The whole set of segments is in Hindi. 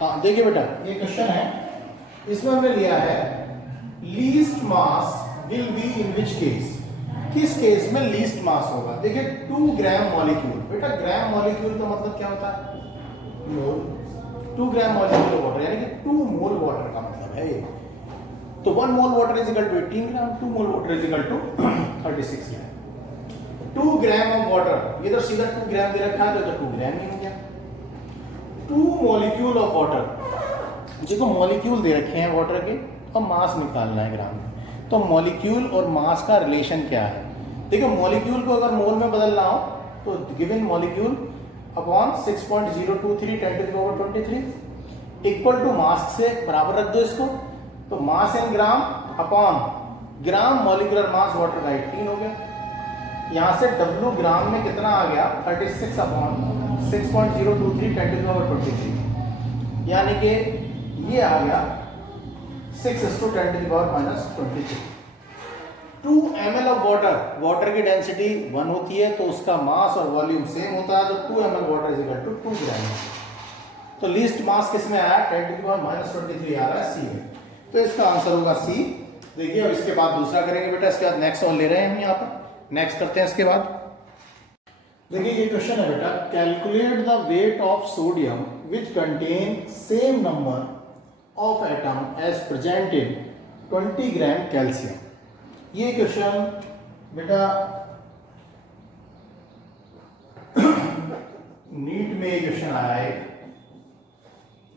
हाँ देखिए बेटा, ये क्वेश्चन है, इसमें हमने लिया है least mass will be in which case, किस केस में लीस्ट मास होगा। देखिए 2 ग्राम मॉलिक्यूल, बेटा ग्राम मॉलिक्यूल का मतलब क्या होता है, मोल। 2 ग्राम मॉलिक्यूल वाटर यानी कि 2 मोल वाटर का मतलब है ये। तो 1 mole water is equal to 18 gram, 2 mole water is equal to 36 gram. 2 gram of water, ये तो सीधा 2 ग्राम दे रखा है तो 2 ग्राम ही हो गया। 2 मॉलिक्यूल ऑफ वाटर, देखो मॉलिक्यूल दे रखे हैं वाटर के और मास निकालना है ग्राम में। तो मॉलिक्यूल और मास का रिलेशन क्या है, देखो मॉलिक्यूल को अगर मोल में बदलना हो तो given molecule upon 6.023 10 to the power 23 equal to mass से बराबर रख दो इसको, तो mass in gram upon gram molecular mass water का 18 हो गया। यहां से W ग्राम में कितना आ गया 36 अपॉन 6.023 10 टू द पावर 23, यानी कि ये आ गया 6 10 to the power -23। 2 ml of water, water की डेंसिटी 1 होती है तो उसका मास और वॉल्यूम सेम होता है, तो 2 ml water is equal to 2 gram. तो लीस्ट मास किस में आया 10 टू द पावर -23 आ रहा है सी में, तो इसका आंसर होगा सी। देखिए अब इसके बाद दूसरा करेंगे बेटा, इसके बाद नेक्स्ट और ले रहे हैं हम यहाँ पर, नेक्स्ट करते हैं इसके बाद। देखिए ये क्वेश्चन है बेटा, calculate the weight of sodium which contain same number of atom as present in 20 gram calcium. ये क्वेश्चन बेटा नीट में ये क्वेश्चन आया है,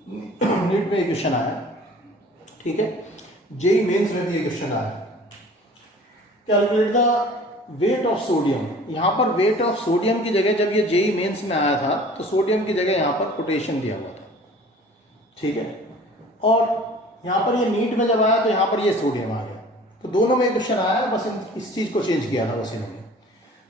नीट में ये क्वेश्चन आया, ठीक है, जेई मेंस में भी ये क्वेश्चन आया। Calculate the weight of sodium, यहां पर वेट ऑफ सोडियम की जगह जब ये जेई मेंस में आया था तो सोडियम की जगह यहां पर पोटेशियम दिया हुआ था, ठीक है, और यहां पर ये नीट में जब आया तो यहां पर ये सोडियम आ गया, तो दोनों में क्वेश्चन आया, बस इस चीज को चेंज किया था बस इन्होंने।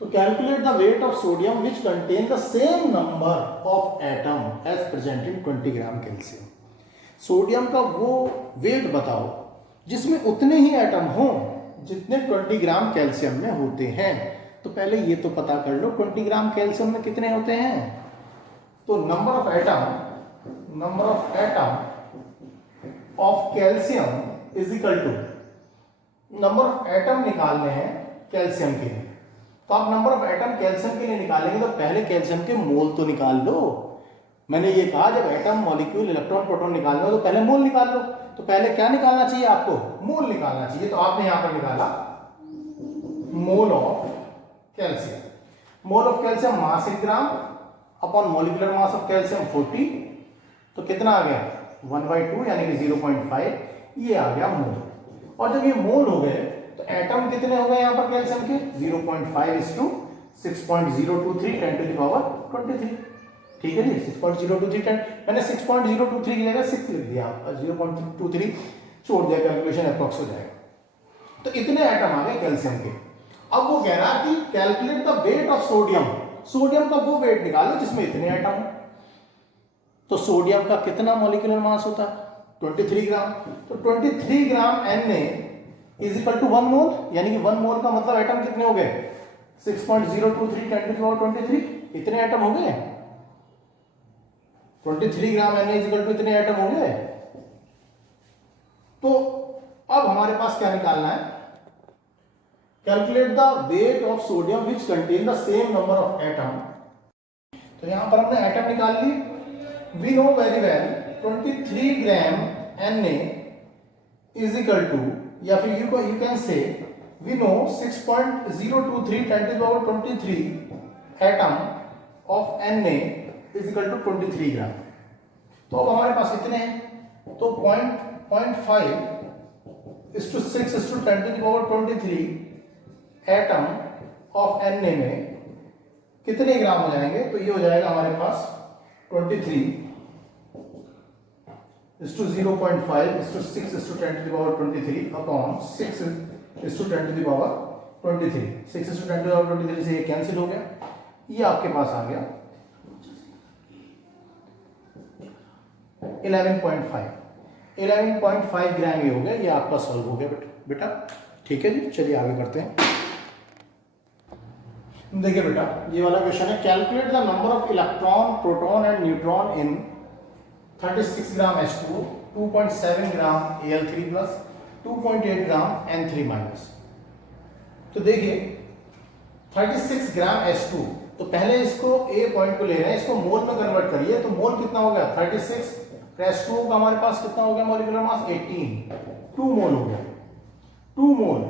तो calculate the weight of sodium which contain the same number of atom as present in 20 gram calcium. Sodium का वो वेट बताओ जिसमें उतने ही एटम हो जितने 20 ग्राम कैल्शियम में होते हैं। तो पहले ये तो पता कर लो 20 ग्राम कैल्शियम में कितने होते हैं, तो number of atom of calcium is equal to number of atom निकालने हैं कैल्शियम के लिए। तो आप नंबर ऑफ एटम कैल्शियम के लिए निकालेंगे तो पहले कैल्शियम के मोल तो निकाल लो। मैंने ये कहा जब एटम मॉलिक्यूल इलेक्ट्रॉन प्रोटॉन निकालना हो तो पहले मोल निकाल लो, तो पहले क्या निकालना चाहिए आपको, मोल निकालना चाहिए। तो आपने यहां पर निकाला mole of calcium. Mole of calcium mass 1 gram upon molecular mass of calcium 40, तो कितना आ गया 1/2 यानी कि 0.5, ये आ गया मोल। और जब ये मोल हो गए तो एटम कितने हो गए यहां पर कैल्शियम के 0.5 6.023 10 टू द पावर 23, ठीक है जी। 6.023 मैंने 6.023 की जगह 6 लिख दिया, 0.23 छोड़ दिया, कैलकुलेशन अप्रॉक्स हो जाएगा। तो इतने एटम आ गए कैल्शियम के। अब वो कह रहा है कि calculate the weight of sodium, sodium का वो वेट निकालो जिसमें इतने एटम हो। तो सोडियम का कितना मॉलिक्यूलर मास होता है 23 ग्राम, तो 23 gram Na is equal to 1 मोल, यानी कि 1 मोल का मतलब एटम कितने हो गए 6.023 10 टू द पावर 23, इतने एटम हो गए। 23 gram Na is equal to इतने एटम हो गए। तो अब हमारे पास क्या निकालना है, calculate the weight of sodium which contain the same number of atom. तो यहां पर हमने एटम निकाल ली। We know very well 23 gram Na is equal to, या फिर you can say we know 6.023 10 to the power 23 atom of Na is equal to 23 ग्राम। तो अब हमारे पास कितने हैं, तो 0.5 is to 6 is to 10 to the power 23 atom of Na में कितने ग्राम हो जाएंगे, तो ये हो जाएगा हमारे पास 23 is to 0.5 is to 6 is to 10 to the power 23 upon 6 is to 10 to the power 23, 6 is to 10 to the power 23 से ये कैंसिल हो गया, ये आपके पास आ गया 11.5 ग्राम ये हो गया, ये आपका सॉल्व हो गया बेटा, ठीक है जी। चलिए आगे करते हैं। देखिए बेटा ये वाला क्वेश्चन है, calculate the number of electron proton and neutron in 36 gram H2O, 2.7 gram Al3 plus, 2.8 gram N3 minus. तो देखिए 36 ग्राम H2, तो पहले इसको ए पॉइंट को ले रहे हैं, इसको मोल में कन्वर्ट करिए, तो मोल कितना हो गया 36, H2O का हमारे पास कितना हो गया मॉलिक्यूलर मास 18, 2 मोल हो गया, 2 मोल।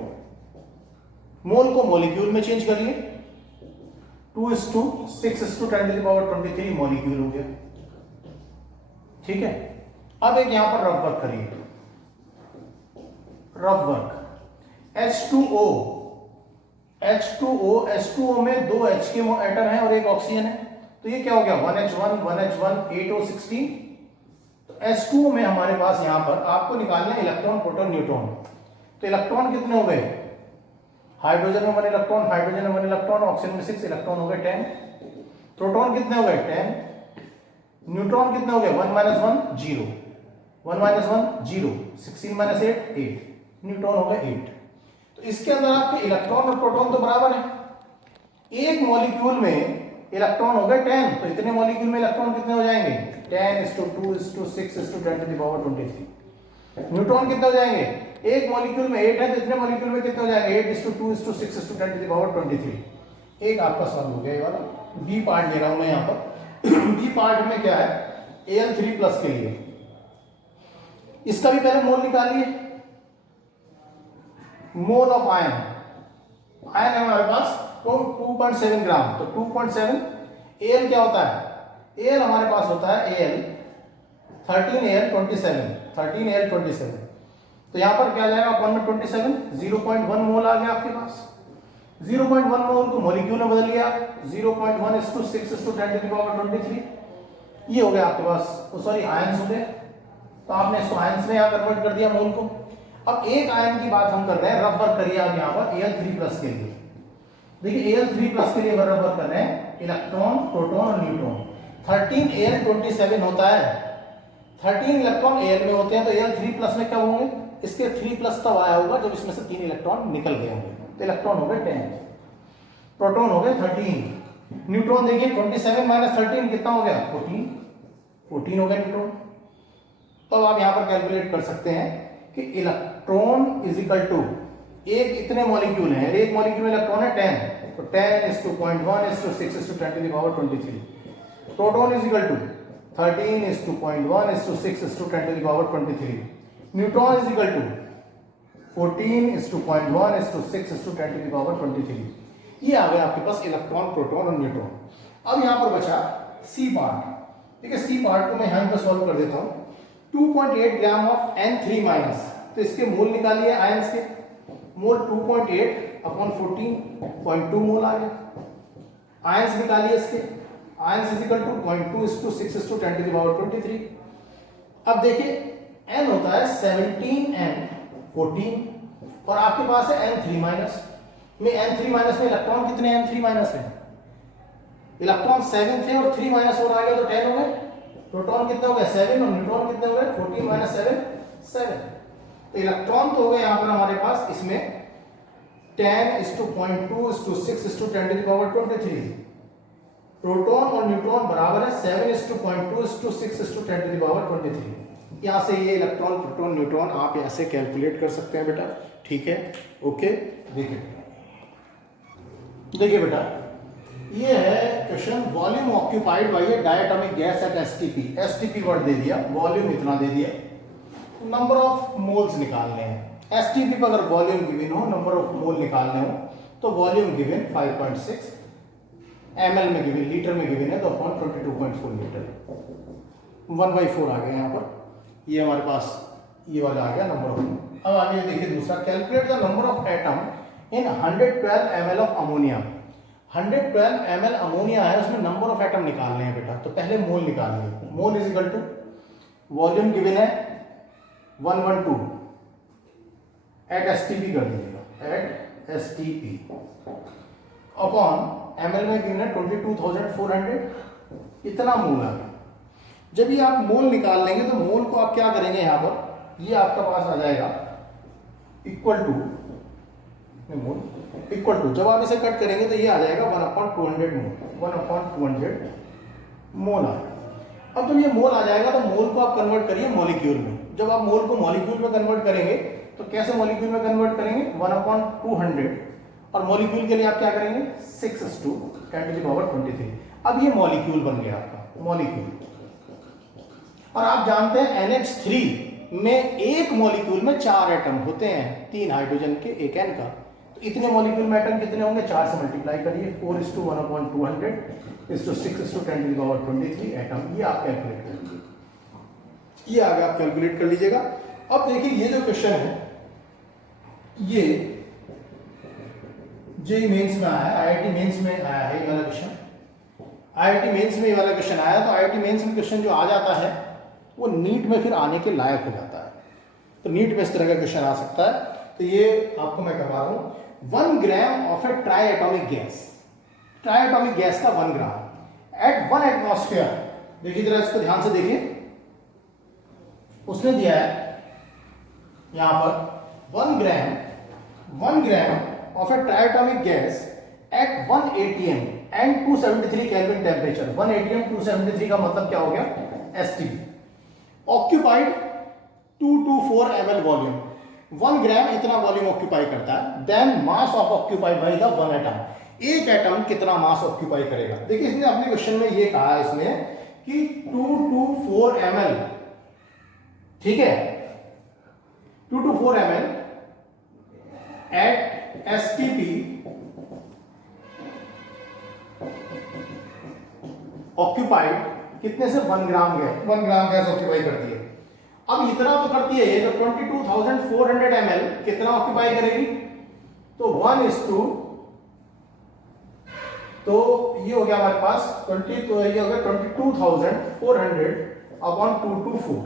मोल को मॉलिक्यूल में चेंज करिए, 2:6:10⁻23 मॉलिक्यूल हो गया। ठीक है, अब एक यहां पर रफ वर्क करिए, रफ वर्क। H2O में 2 H के एटम है और एक ऑक्सीजन है, तो ये क्या हो गया 1H1 1H1 8O16। तो H2O में हमारे पास यहां पर आपको निकालना है इलेक्ट्रॉन प्रोटॉन न्यूट्रॉन। तो इलेक्ट्रॉन कितने हो गए, हाइड्रोजन में 1 इलेक्ट्रॉन, हाइड्रोजन में 1 इलेक्ट्रॉन, ऑक्सीजन में 6 इलेक्ट्रॉन हो गए 10। प्रोटॉन कितने हो गए 10। न्यूट्रॉन कितने हो गए 1 - 1 0, 1 - 1 0, 16 - 8 8, न्यूट्रॉन हो गए 8। तो इसके अंदर आपके इलेक्ट्रॉन और प्रोटॉन तो बराबर है, एक मॉलिक्यूल में इलेक्ट्रॉन हो गए 10, तो इतने मॉलिक्यूल में इलेक्ट्रॉन कितने हो जाएंगे 10:2:6:10⁻23। न्यूट्रॉन कितने हो जाएंगे, एक मॉलिक्यूल में 8 है, तो इतने मॉलिक्यूल में कितने हो जाएंगे 8:2:6:10⁻23। एक आपका सॉल्व हो गया ये वाला। बी पार्ट ले रहा हूं मैं यहां पर। बी पार्ट में क्या है, Al3 प्लस के लिए इसका भी पहले मोल निकालिए, मोल ऑफ आयन। आयन है हमारे पास तो 2.7 ग्राम, तो 2.7। Al क्या होता है, Al हमारे पास होता है Al 13Al27, तो यहां पर क्या जाएगा 1 में 27, 0.1 मोल आ गया आपके पास। 0.1 मोल को मॉलिक्यूल में बदल लिया, 0.1:6:10⁻23। ये हो गया आपके पास, सॉरी आयंस हो गए, तो आपने इसको आयंस में यहां कन्वर्ट कर दिया मोल को। अब एक आयन की बात हम कर रहे हैं, रफ वर्क करिए आप यहां पर Al3 प्लस के लिए। देखिए Al3 प्लस के लिए रफ वर्क कर रहे हैं, इलेक्ट्रॉन प्रोटॉन और न्यूट्रॉन। 13Al27 होता है, 13 इलेक्ट्रॉन Al में होते हैं, तो Al3 प्लस में क्या होंगे, इसके 3 प्लस तब आया होगा जब इसमें से 3 इलेक्ट्रॉन निकल गए होंगे, तो इलेक्ट्रॉन हो गए 10, प्रोटॉन हो गए 13, न्यूट्रॉन देखिए 27 - 13 कितना हो गया 14 हो गया न्यूट्रॉन। तो आप यहां पर कैलकुलेट कर सकते हैं कि इलेक्ट्रॉन इज इक्वल टू, एक इतने मॉलिक्यूल हैं, एक मॉलिक्यूल में इलेक्ट्रॉन है 10, तो 10:1:6:10⁻23। Proton is equal to 13:1:6:10⁻23। Neutron is equal to 14:1:6:10⁻23। ये आ गया आपके पास इलेक्ट्रॉन प्रोटॉन और न्यूट्रॉन। अब यहां पर बचा सी पार्ट। ठीक है, सी पार्ट को मैं यहां पर सॉल्व कर देता हूं। 2.8 ग्राम ऑफ N3 माइनस, तो इसके मोल निकालिए आयंस के, मोल 2.8/14.2 मोल आ गया। आयंस निकालिए इसके, आयंस इज इक्वल टू 0.2:6:10⁻23। अब देखिए N होता है 17N14 और आपके पास है N3 माइनस में, N3 माइनस में इलेक्ट्रॉन कितने N3 माइनस है, इलेक्ट्रॉन 7 थे और 3 माइनस और आ गया तो 10 हो गए। प्रोटॉन कितने हो गए 7 और न्यूट्रॉन कितने हो गए 14 - 7 7। तो इलेक्ट्रॉन तो हो गए यहां पर हमारे पास इसमें 10:0.2:6:10⁻23। प्रोटॉन और न्यूट्रॉन बराबर है 7:2:6:10⁻23। यहां से ये इलेक्ट्रॉन प्रोटॉन न्यूट्रॉन आप ऐसे कैलकुलेट कर सकते हैं बेटा। ठीक है, ओके। देखिए बेटा, ये है question, volume occupied by a diatomic gas at STP word दे दिया, वॉल्यूम इतना दे दिया, नंबर ऑफ मोल्स निकालने हैं। एसटीपी पर अगर वॉल्यूम गिवन हो, नंबर ऑफ मोल निकालने हो, तो वॉल्यूम गिवन 5.6, ml में गिवन, लीटर में गिवन है तो अपॉन 22.4 लीटर, 1/4 आ गया यहाँ पर। ये हमारे पास ये वाला आ गया नंबर ऑफ। अब आगे देखिए दूसरा, calculate the number of atom in 112 ml of ammonia. 112 ml ammonia है, उसमें नंबर ऑफ एटम निकालने हैं बेटा, तो पहले मोल निकालिए। Mole is equal to, volume given है 112 एट एसटीपी कर दीजिएगा, एट एसटीपी अपॉन ml में गिवन है 22,400, इतना मोल आ गया। जब ये आप मोल निकाल लेंगे तो मोल को आप क्या करेंगे, यहां पर ये आपका पास आ जाएगा equal to, mole equal to, जब आप इसे कट करेंगे तो ये आ जाएगा 1/200 मोल, 1/200 मोल आ। अब जब ये मोल आ जाएगा तो मोल को आप कन्वर्ट करिए मॉलिक्यूल में। जब आप मोल को मॉलिक्यूल में कन्वर्ट करेंगे तो कैसे मॉलिक्यूल में कन्वर्ट करेंगे, 1/200, और मॉलिक्यूल के लिए आप क्या करेंगे 6×10⁻23। अब ये मॉलिक्यूल बन गया आपका मॉलिक्यूल। और आप जानते हैं NH3 में एक मॉलिक्यूल में 4 एटम होते हैं, 3 हाइड्रोजन के 1 N का। तो इतने मॉलिक्यूल में एटम कितने होंगे, 4 से मल्टीप्लाई करिए, 4:1/200 6×10⁻23 एटम। ये आप कैलकुलेट कर लीजिए, ये आगे आप कैलकुलेट कर लीजिएगा। अब देखिए ये जो क्वेश्चन है ये जेईई मेंस में आया है, आईआईटी मेंस में आया है ये वाला क्वेश्चन। आईआईटी मेंस में ये वाला क्वेश्चन आया, तो आईआईटी मेंस में क्वेश्चन जो आ जाता है वो नीट में फिर आने के लायक हो जाता है। तो नीट में इस तरह का क्वेश्चन आ सकता है। तो ये आपको मैं करवा रहा हूं, 1 gram of A try atomic gas, try atomic gas का 1 ग्राम एट 1 एटमॉस्फेयर। देखिए जरा इसको ध्यान से देखिए, उसने दिया है यहां पर 1 ग्राम of a triatomic gas at 1 atm and 273 Kelvin temperature। 1 atm 273 का मतलब क्या हो गया, STP। Occupied 224 ml volume, 1 gram इतना वॉल्यूम ऑक्यूपाई करता है। Then mass of occupied by the 1 atom, एक एटम कितना मास ऑक्यूपाई करेगा। देखिए इसने अपने क्वेश्चन में ये कहा है इसमें कि 224 ml, ठीक है, 224 ml एट STP ऑक्यूपाइड कितने से, 1 ग्राम गैस, 1 ग्राम गैस ऑक्यूपाई करती है। अब इतना तो करती है ये, तो 22,400 ml कितना ऑक्यूपाई करेगी, तो 1:, तो ये हो गया हमारे पास 20, तो ये हो गया 22,400/224,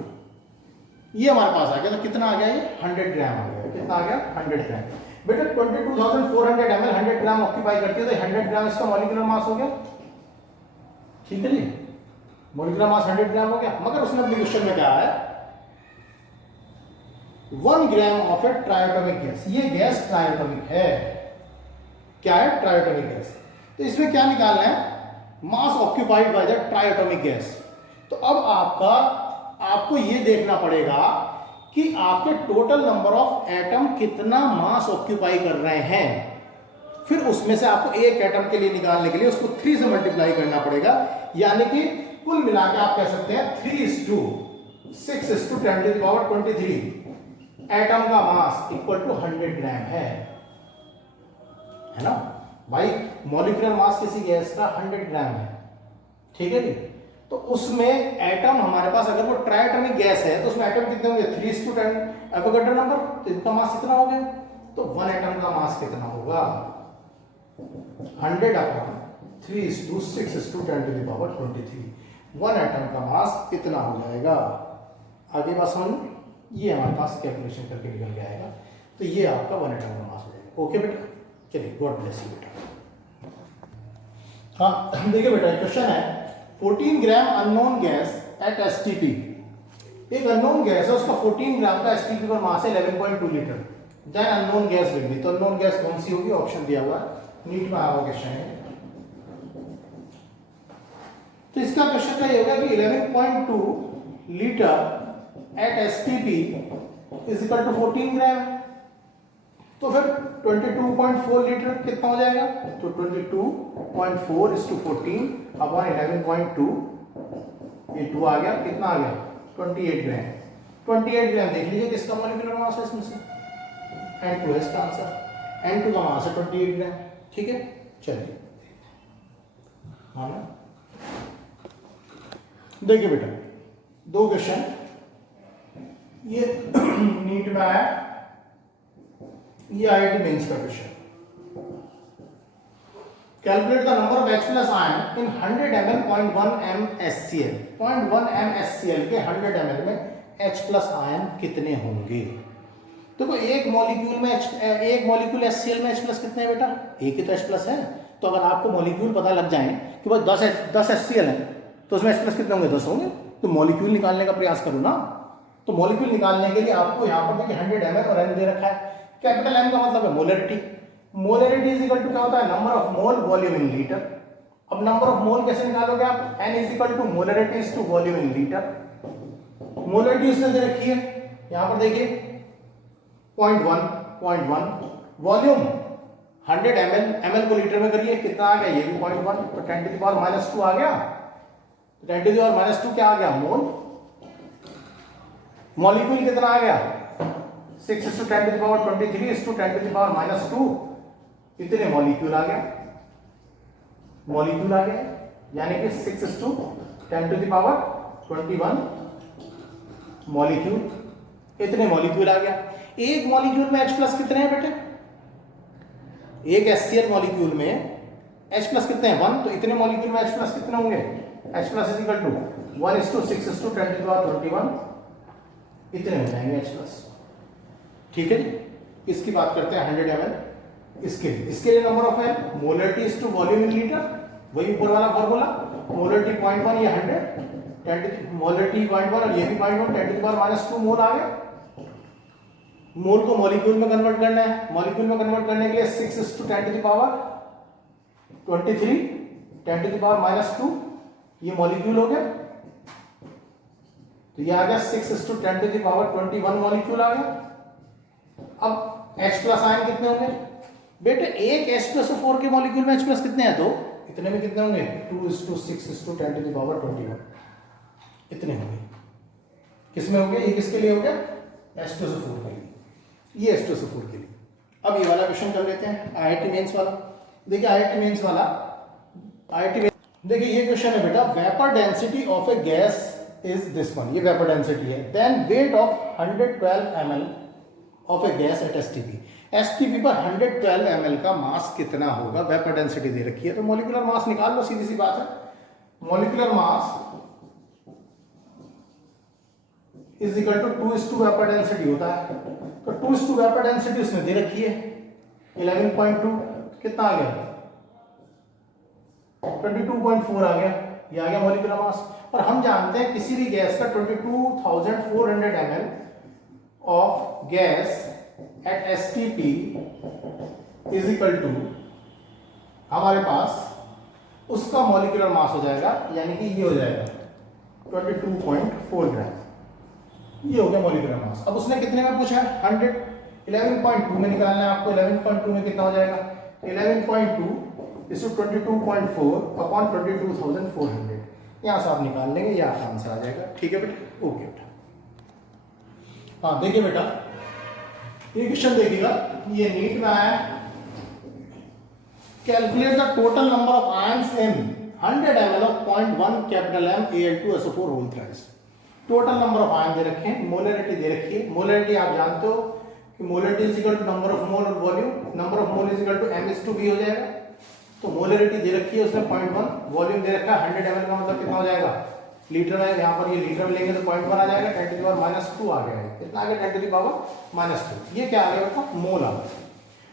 ये हमारे पास आ गया। तो कितना आ गया ये, 100 ग्राम आ गया। कितना आ गया, 100 ग्राम। बेटा 22,400 ml 100 ग्राम ऑक्यूपाई करती है, तो 100 ग्राम इसका मॉलिक्यूलर मास हो गया, ठीक है जी, मॉलिक्यूलर मास 100 ग्राम हो गया। मगर उसने अपने क्वेश्चन में क्या है, 1 gram of A triatomic gas, ये गैस ट्राइएटॉमिक है, क्या है, ट्राइएटॉमिक गैस। तो इसमें क्या निकालना है, mass occupied by the triatomic gas. तो अब आपको ये देखना पड़ेगा कि आपके टोटल नंबर ऑफ एटम कितना मास ऑक्यूपाई कर रहे हैं। फिर उसमें से आपको एक एटम के लिए निकालने के लिए उसको 3 से मल्टीप्लाई करना पड़ेगा, यानी कि कुल मिला के आप कह सकते हैं 3:6:10⁻23 एटम का मास इक्वल टू 100 ग्राम है ना भाई। मॉलिक्यूलर मास किसी गैस का 100 ग्राम है, ठीक है जी। तो उसमें एटम हमारे पास, अगर वो ट्राइएटॉमिक गैस है तो उसमें एटम कितने होंगे, 3:10 एवोगैड्रो नंबर, तो इनका मास कितना हो गया। तो 1 एटम का मास कितना होगा, 100/3:6:10⁻23। 1 एटम का मास इतना हो जाएगा। आगे बात समझ, ये हमारे पास कैलकुलेशन करके निकल के आएगा। तो ये आपका 1 एटम का मास हो जाएगा। ओके बेटा, चलिए, गॉड ब्लेस यू बेटा। हाँ देखिए बेटा, क्वेश्चन है 14 ग्राम अननोन गैस एट STP। एक अननोन गैस है, उसका 14 ग्राम का STP पर मास है 11.2 लीटर। देन अननोन गैस लिख दी। तो अननोन गैस कौन सी होगी, ऑप्शन दिया हुआ है, नीट में आया हुआ क्वेश्चन है। तो इसका क्वेश्चन का ये होगा कि 11.2 litre at STP is equal to 14 gram. तो फिर 22.4 लीटर कितना हो जाएगा, तो 22.4:14/11.2, ये 2 आ गया, कितना आ गया, 28 ग्राम। 28 ग्राम देख लीजिए किसका मॉलिक्यूलर मास है इसमें से, N2 है इसका आंसर। N2 का मास है 28 ग्राम, ठीक है। चलिए हाँ ना, देखिए बेटा 2 क्वेश्चन ये नीट में आया, ये आईआईटी मेंस का question. Calculate the number of H+ ion in 100 ml 0.1 m HCl। 0.1 m HCl के 100 ml में H+ आयन कितने होंगे। देखो एक मॉलिक्यूल HCl में H+ कितने हैं बेटा, एक ही तो H+ है। तो अगर आपको मॉलिक्यूल पता लग जाए कि भाई 10 HCl है तो उसमें H+ कितने होंगे, 10 होंगे। तो मॉलिक्यूल निकालने का प्रयास करो ना। तो मॉलिक्यूल निकालने के लिए आपको यहाँ पर देखिए 100 ml और n दे रखा है। कैपिटल M का मतलब है molarity. Molarity is equal to क्या होता है, number of mole volume in litre. अब नंबर ऑफ मोल कैसे निकालोगे आप? n is equal to molarity is to volume in litre. Molarity उसने दे रखी है, यहां पर देखिए 0.1 वॉल्यूम 100 ml, ml को लीटर में करिए कितना आ गया, ये भी 0.1, तो 10 टू द पावर -2 आ गया। तो 10 टू द पावर -2 क्या आ गया, मोल। मॉलिक्यूल कितना आ गया, 6 × 10 to the power 23 × 10 to the power -2, इतने मॉलिक्यूल आ गया। मॉलिक्यूल आ गया, यानी कि 6 × 10 टू द पावर 21 मॉलिक्यूल, इतने मॉलिक्यूल आ गया। एक मॉलिक्यूल में H+ कितने हैं बेटे? एक HCl मॉलिक्यूल में H+ कितने हैं, 1, तो इतने मॉलिक्यूल में H+ कितने होंगे, H+ is equal to 1:6 × 10 to the power 21, इतने हो जाएंगे H+। ठीक है जी, इसकी बात करते हैं 100 ml। इसके लिए number of L, molarity is to volume in litre, वही ऊपर वाला फॉर्मूला। मोलरिटी 0.1, ये 100, मोलरिटी 0.1 और ये भी 0.1, 10 टू द पावर -2 मोल आ गया। मोल को मॉलिक्यूल में कन्वर्ट करना है, मॉलिक्यूल में कन्वर्ट करने के लिए 6 × 10 to the power 23, 10 to the power -2, ये मॉलिक्यूल हो गया। तो ये आ गया 6 × 10 टू द पावर 21 मॉलिक्यूल आ गया। अब H+ आयन कितने होंगे बेटे? एक H+O4 के मॉलिक्यूल में H+ कितने हैं, तो इतने में कितने होंगे, 2:6 × 10 टू द पावर 21, इतने होंगे। किसमें होंगे, ये किसके लिए हो गया, H+O4 के लिए, ये H+O4 के लिए। अब ये वाला क्वेश्चन कर लेते हैं, IIT मेंस वाला। देखिए IIT मेंस वाला, देखिए ये क्वेश्चन है बेटा, vapour density of a gas is this one, ये वेपर डेंसिटी है। Then weight of 112 ml of a gas at STP। STP पर 112 ml का मास कितना होगा, वेपर डेंसिटी दे रखी है, तो मॉलिक्यूलर मास निकाल लो, सीधी सी बात है। Molecular mass is equal to 2:2 vapour density होता है, तो 2:2 वेपर डेंसिटी उसने दे रखी है 11.2, कितना आ गया, 22.4 आ गया, ये आ गया मॉलिक्यूलर मास। और हम जानते हैं किसी भी गैस का 22,400 ml of gas at STP is equal to, हमारे पास उसका मॉलिक्यूलर मास हो जाएगा, यानी कि ये हो जाएगा 22.4 ग्राम, ये हो गया मॉलिक्यूलर मास। अब उसने कितने में पूछा है, 100, 11.2 में निकालना है आपको। 11.2 में कितना हो जाएगा, 11.2 इस 22.4 अपॉन 22,400, यहां से आप निकाल लेंगे, ये आपका आंसर आ जाएगा। ठीक है बेटा, ओके बेटा। हाँ देखिए बेटा, ये क्वेश्चन देखिएगा, ये नीट में आया, calculate the total number of ions in 100 ml of 0.1 M Al2SO4 whole thrice. Total number of ion दे रखे हैं, मोलरिटी दे रखी है। मोलरिटी आप जानते हो कि molarity is equal to number of mole और volume, number of mole is equal to M/V हो जाएगा। तो मोलरिटी दे रखी है उसने 0.1, वॉल्यूम दे रखा है 100 ml का, मतलब कितना हो जाएगा, लीटर में, यहाँ पर ये लीटर में लेंगे तो 0.1 आ जाएगा, 10 टू द पावर -2 आ गया है, कितना आ गया, 10 टू द पावर -2। ये क्या आ गया बेटा, मोल आ गया।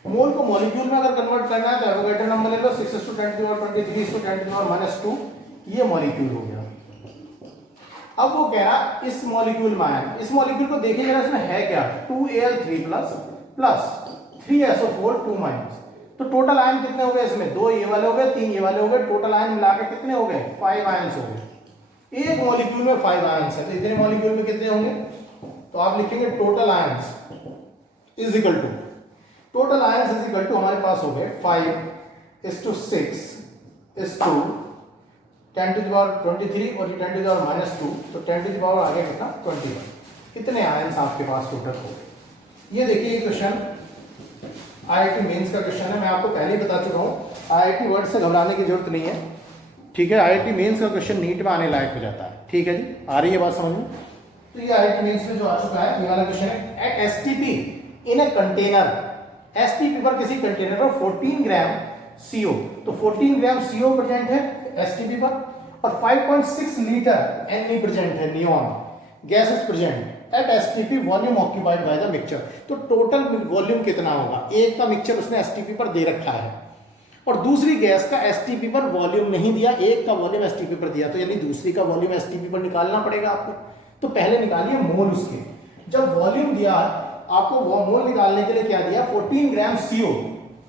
मोल को मॉलिक्यूल में अगर कन्वर्ट करना है तो एवोगैड्रो नंबर ले लो, 6 × 10 to the power 23 × 10 to the power -2, ये मॉलिक्यूल हो गया। अब वो कह रहा इस मॉलिक्यूल में आया, इस मॉलिक्यूल को देखिए जरा, इसमें है क्या, 2Al3+ प्लस 3SO4 2-, तो टोटल आयन कितने हो गए इसमें, 2 ये वाले हो गए, 3 ये वाले हो गए, टोटल आयन मिलाकर कितने हो गए, 5 आयंस हो गए। एक मॉलिक्यूल में 5 आयंस है, तो इतने मॉलिक्यूल में कितने होंगे, तो आप लिखेंगे total ions is equal to, total ions is equal to हमारे पास हो गए 5:6 10 टू द पावर 23 और 10 टू द पावर -2, तो 10 टू द पावर आ गया कितना, 21। इतने आयंस आपके पास टोटल हो गए। ये देखिए ये क्वेश्चन IIT मेंस का क्वेश्चन है, मैं आपको पहले ही बता चुका हूँ, IIT वर्ड से घबराने की जरूरत नहीं है। ठीक है, IIT मेंस का क्वेश्चन नीट में आने लायक हो जाता है। ठीक है जी, आ रही है बात समझ में। तो ये IIT मेंस में जो आ चुका है, ये वाला क्वेश्चन है, at STP in a container, STP पर किसी कंटेनर पर 14 ग्राम CO, तो 14 ग्राम CO प्रेजेंट है STP पर, और 5.6 लीटर Ne प्रेजेंट है, neon gas is present at STP, volume occupied by the mixture. तो टोटल वॉल्यूम कितना होगा, एक का मिक्सचर उसने STP पर दे रखा है, और दूसरी गैस का STP पर वॉल्यूम नहीं दिया, एक का वॉल्यूम STP पर दिया, तो यानी दूसरी का वॉल्यूम STP पर निकालना पड़ेगा आपको। तो पहले निकालिए मोल उसके, जब वॉल्यूम दिया आपको, वो मोल निकालने के लिए क्या दिया, 14 ग्राम CO,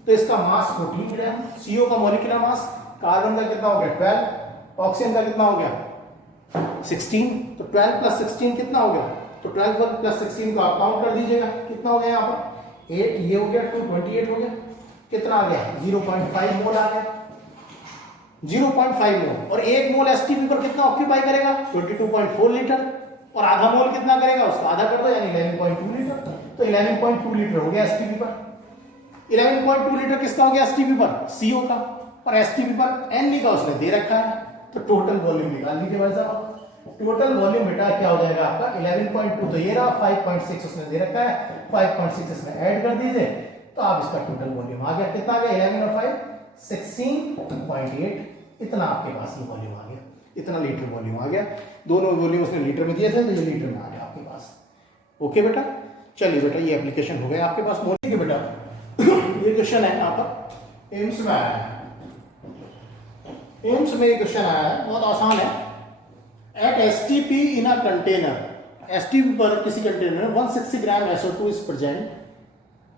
तो इसका मास 14 ग्राम, CO का मॉलिक्यूलर मास कार्बन का कितना हो गया 12, ऑक्सीजन का कितना हो गया 16, तो 12 प्लस 16 कितना हो गया, तो 12 प्लस 16 को आप काउंट कर दीजिएगा, कितना हो गया यहाँ पर 8, ये हो गया 2, 28 हो गया, कितना आ गया 0.5 मोल आ गया, 0.5 मोल। और 1 मोल एसटीपी पर कितना ऑक्यूपाई करेगा 22.4 लीटर, और आधा मोल कितना करेगा उसका आधा कर दो यानी 11.2 लीटर, तो 11.2 लीटर हो गया एसटीपी पर। 11.2 लीटर किसका हो गया एसटीपी पर, सीओ का, और एसटीपी पर एन का उसने दे रखा है, तो टोटल वॉल्यूम निकाल लीजिए भाई साहब। टोटल वॉल्यूम बेटा क्या हो जाएगा आपका 11.2, तो ये रहा 5.6 उसने दे रखा है, 5.6 इसमें ऐड कर दीजिए, तो आप इसका टोटल वॉल्यूम आ गया, कितना आ गया 11 और 5 16.8, इतना आपके पास ये वॉल्यूम आ गया, इतना लीटर वॉल्यूम आ गया। दोनों वॉल्यूम उसने लीटर में दिए थे, तो ये लीटर में आ गया आपके पास। ओके बेटा, चलिए बेटा ये एप्लीकेशन हो गया आपके पास। मोल के बेटा ये क्वेश्चन है यहाँ पर एम्स में आया है, एम्स में ये क्वेश्चन आया है, बहुत आसान है। At STP in a container, STP पर किसी कंटेनर में 160 gram SO2 is present,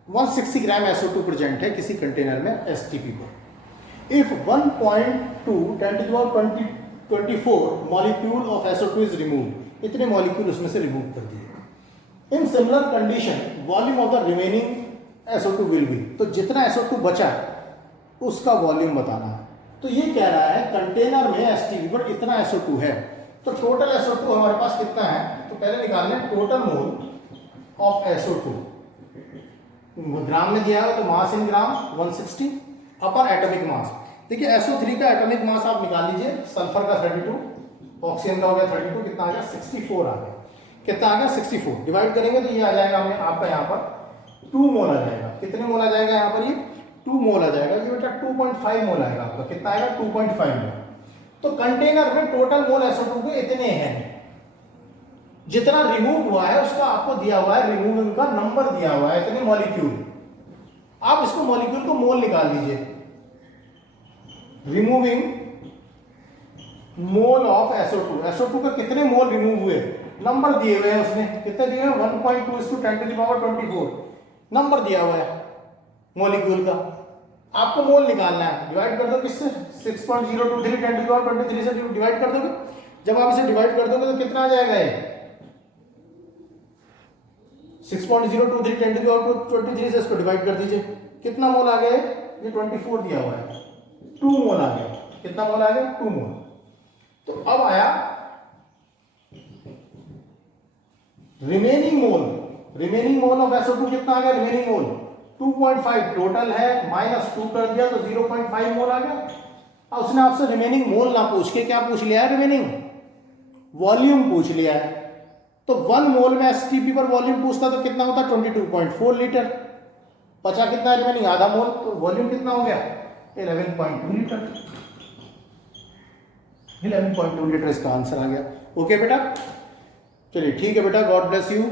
160 gram SO2 present है किसी कंटेनर में एसटीपी पर। If 1.2 10^24 molecule of SO2 is remove, इतने मॉलिक्यूल उसमें से रिमूव कर दिए। In similar condition volume of the remaining SO2 will be, तो जितना SO2 बचा उसका वॉल्यूम बताना है। तो ये कह रहा है कंटेनर में एसटीपी पर इतना SO2 है, तो टोटल SO2 हमारे पास कितना है, तो पहले निकालना है टोटल मोल ऑफ SO2, ग्राम में दिया है तो mass in gram 160 upon atomic mass. देखिए SO3 का एटॉमिक मास आप निकाल लीजिए, सल्फर का 32, ऑक्सीजन का हो गया 32, कितना आ गया 64 आ गया, कितना आ गया 64, डिवाइड करेंगे तो ये आ जाएगा हमें आपका यहाँ पर 2 मोल आ जाएगा। कितने मोल आ जाएगा यहाँ पर, ये 2 मोल आ जाएगा, ये बेटा 2.5 मोल आएगा आपका, कितना आएगा 2.5 मोल। तो कंटेनर में टोटल मोल SO2 के इतने हैं, जितना रिमूव हुआ है उसका आपको दिया हुआ है, रिमूविंग का नंबर दिया हुआ है, इतने मॉलिक्यूल। आप इसको मॉलिक्यूल को मोल निकाल लीजिए, removing mole of SO2, SO2 का कितने मोल रिमूव हुए, नंबर दिए हुए हैं उसने, कितने दिए हुए 1.2 10^24 नंबर दिया हुआ है मॉलिक्यूल का। आपको मोल निकालना है, डिवाइड कर दो किससे 6.023 10^23 से डिवाइड कर दोगे। जब आप इसे डिवाइड कर दोगे तो कितना आ जाएगा ये 6.023 10^23 से इसको डिवाइड कर दीजिए, कितना मोल आ गया, ये 24 दिया हुआ है, 2 मोल आ गया, कितना मोल आ गया 2 मोल। तो अब आया remaining mole, remaining mole of SO2 कितना आ गया, रिमेनिंग मोल 2.5 टोटल है, -2 कर दिया तो 0.5 मोल आ गया। अब उसने आपसे रिमेनिंग मोल ना पूछ के क्या पूछ लिया है, रिमेनिंग वॉल्यूम पूछ लिया है। तो 1 मोल में एसटीपी पर वॉल्यूम पूछता तो कितना होता 22.4 लीटर, बचा कितना रिमेनिंग आधा मोल, तो वॉल्यूम कितना हो गया 11.2 लीटर, 11.2 लीटर इसका आंसर आ गया। ओके बेटा, चलिए ठीक है बेटा, गॉड ब्लेस यू।